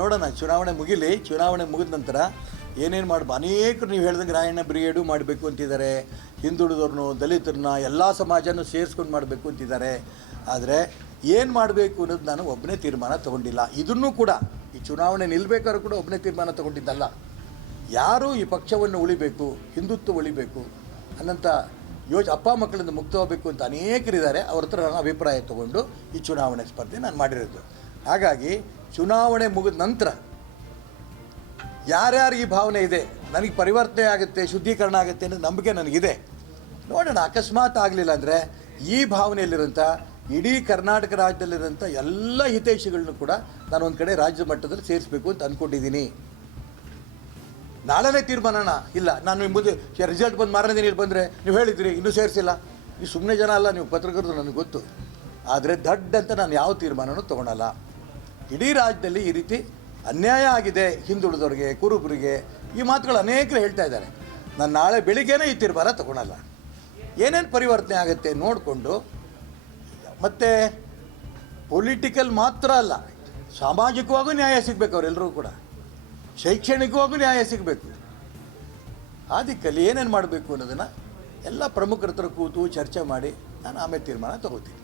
ನೋಡೋಣ, ಚುನಾವಣೆ ಮುಗಿಲಿ. ಚುನಾವಣೆ ಮುಗಿದ ನಂತರ ಏನೇನು ಮಾಡಬೇಕು, ಅನೇಕರು ನೀವು ಹೇಳ್ದಂಗೆ ರಾಯಣ್ಣ ಬ್ರಿಗೇಡು ಮಾಡಬೇಕು ಅಂತಿದ್ದಾರೆ, ಹಿಂದುಳಿದವ್ರನ್ನು ದಲಿತರನ್ನ ಎಲ್ಲ ಸಮಾಜನೂ ಸೇರಿಸ್ಕೊಂಡು ಮಾಡಬೇಕು ಅಂತಿದ್ದಾರೆ. ಆದರೆ ಏನು ಮಾಡಬೇಕು ಅನ್ನೋದು ನಾನು ಒಬ್ಬನೇ ತೀರ್ಮಾನ ತೊಗೊಂಡಿಲ್ಲ. ಇದನ್ನೂ ಕೂಡ ಈ ಚುನಾವಣೆ ನಿಲ್ಲಬೇಕಾದ್ರೂ ಕೂಡ ಒಬ್ಬನೇ ತೀರ್ಮಾನ ತೊಗೊಂಡಿದ್ದಲ್ಲ. ಯಾರು ಈ ಪಕ್ಷವನ್ನು ಉಳಿಬೇಕು, ಹಿಂದುತ್ವ ಉಳಿಬೇಕು ಅನ್ನೋಂಥ ಅಪ್ಪ ಮಕ್ಕಳಿಂದ ಮುಕ್ತವಾಗಬೇಕು ಅಂತ ಅನೇಕರಿದ್ದಾರೆ. ಅವ್ರ ಹತ್ರ ನಾನು ಅಭಿಪ್ರಾಯ ತೊಗೊಂಡು ಈ ಚುನಾವಣೆ ಸ್ಪರ್ಧೆ ನಾನು ಮಾಡಿರೋದು. ಹಾಗಾಗಿ ಚುನಾವಣೆ ಮುಗಿದ ನಂತರ ಯಾರ್ಯಾರು ಈ ಭಾವನೆ ಇದೆ, ನನಗೆ ಪರಿವರ್ತನೆ ಆಗುತ್ತೆ, ಶುದ್ಧೀಕರಣ ಆಗುತ್ತೆ ಅನ್ನೋ ನಂಬಿಕೆ ನನಗಿದೆ. ನೋಡೋಣ, ಅಕಸ್ಮಾತ್ ಆಗಲಿಲ್ಲ ಅಂದರೆ ಈ ಭಾವನೆಯಲ್ಲಿರೋಂಥ ಇಡೀ ಕರ್ನಾಟಕ ರಾಜ್ಯದಲ್ಲಿರೋಂಥ ಎಲ್ಲ ಹಿತೈಷಿಗಳನ್ನೂ ಕೂಡ ನಾನು ಒಂದು ಕಡೆ ರಾಜ್ಯ ಮಟ್ಟದಲ್ಲಿ ಸೇರಿಸಬೇಕು ಅಂತ ಅಂದ್ಕೊಂಡಿದ್ದೀನಿ. ನಾಳೆನೇ ತೀರ್ಮಾನನ ಇಲ್ಲ, ನಾನು ಮುಂದೆ ರಿಸಲ್ಟ್ ಬಂದು ಮಾರನೇ ದಿನ ಬಂದರೆ ನೀವು ಹೇಳಿದ್ರಿ ಇನ್ನೂ ಸೇರಿಸಿಲ್ಲ, ನೀವು ಸುಮ್ಮನೆ ಜನ ಅಲ್ಲ, ನೀವು ಪತ್ರಕರ್ತರು, ನನಗೆ ಗೊತ್ತು. ಆದರೆ ದಡ್ಡ ಅಂತ ನಾನು ಯಾವ ತೀರ್ಮಾನನೂ ತೊಗೊಳಲ್ಲ. ಇಡೀ ರಾಜ್ಯದಲ್ಲಿ ಈ ರೀತಿ ಅನ್ಯಾಯ ಆಗಿದೆ ಹಿಂದುಳಿದವ್ರಿಗೆ, ಕುರುಬರಿಗೆ, ಈ ಮಾತುಗಳು ಅನೇಕರು ಹೇಳ್ತಾ ಇದ್ದಾರೆ. ನಾನು ನಾಳೆ ಬೆಳಿಗ್ಗೆನೇ ಈ ತೀರ್ಮಾನ ತೊಗೊಳಲ್ಲ. ಏನೇನು ಪರಿವರ್ತನೆ ಆಗುತ್ತೆ ನೋಡಿಕೊಂಡು, ಮತ್ತು ಪೊಲಿಟಿಕಲ್ ಮಾತ್ರ ಅಲ್ಲ, ಸಾಮಾಜಿಕವಾಗೂ ನ್ಯಾಯ ಸಿಗಬೇಕು ಅವರೆಲ್ಲರೂ ಕೂಡ, ಶೈಕ್ಷಣಿಕವಾಗೂ ನ್ಯಾಯ ಸಿಗಬೇಕು. ಆ ದಿಕ್ಕಲ್ಲಿ ಏನೇನು ಮಾಡಬೇಕು ಅನ್ನೋದನ್ನು ಎಲ್ಲ ಪ್ರಮುಖರ ಹತ್ರ ಕೂತು ಚರ್ಚೆ ಮಾಡಿ ನಾನು ಆಮೇಲೆ ತೀರ್ಮಾನ ತೊಗೋತೀನಿ.